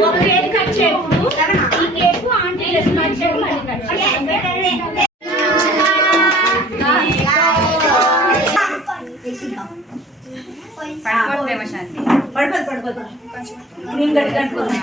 ఒక cake cut చేయకు ఈ కేక్ ఆంటీ డ్రెస్ మార్చారు మరి కట్ పడిపోతుందేమో శాంతి పడిపోదు క్రీమ్ గట్టి కట్టుకున్నా